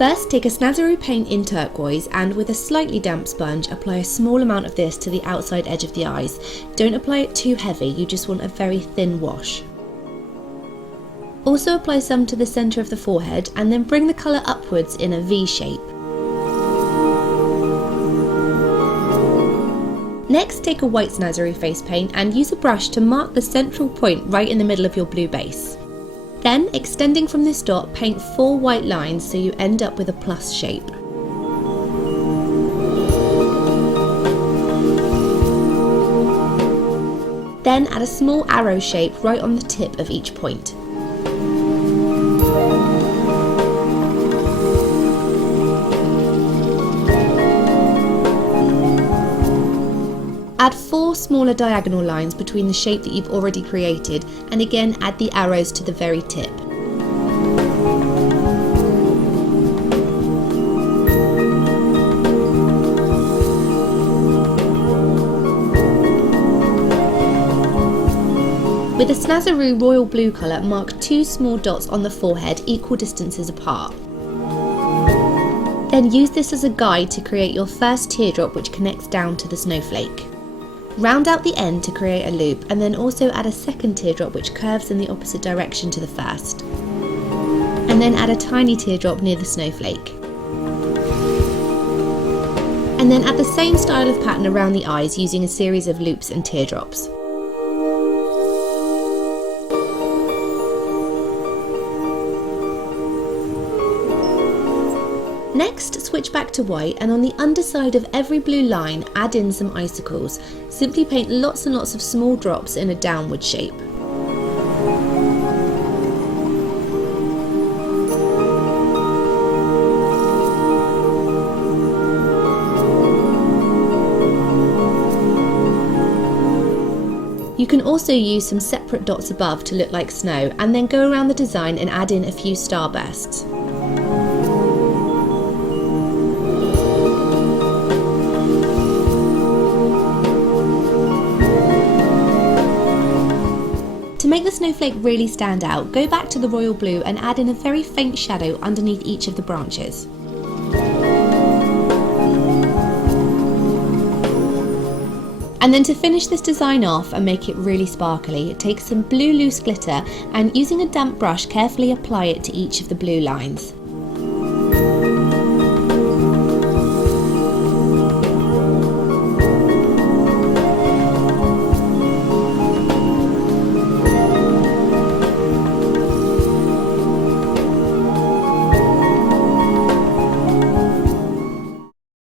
First, take a Snazaroo paint in turquoise and with a slightly damp sponge, apply a small amount of this to the outside edge of the eyes. Don't apply it too heavy, you just want a very thin wash. Also apply some to the centre of the forehead and then bring the colour upwards in a V shape. Next, take a white Snazaroo face paint and use a brush to mark the central point right in the middle of your blue base. Then, extending from this dot, paint 4 white lines so you end up with a plus shape. Then add a small arrow shape right on the tip of each point. Add 4 smaller diagonal lines between the shape that you've already created, and again add the arrows to the very tip. With the Snazaroo royal blue colour, mark 2 small dots on the forehead equal distances apart. Then use this as a guide to create your first teardrop, which connects down to the snowflake. Round out the end to create a loop, and then also add a second teardrop which curves in the opposite direction to the first. And then add a tiny teardrop near the snowflake. And then add the same style of pattern around the eyes using a series of loops and teardrops. Next, switch back to white and on the underside of every blue line add in some icicles. Simply paint lots and lots of small drops in a downward shape. You can also use some separate dots above to look like snow, and then go around the design and add in a few starbursts. To make the snowflake really stand out, go back to the royal blue and add in a very faint shadow underneath each of the branches. And then to finish this design off and make it really sparkly, take some blue loose glitter and using a damp brush carefully apply it to each of the blue lines.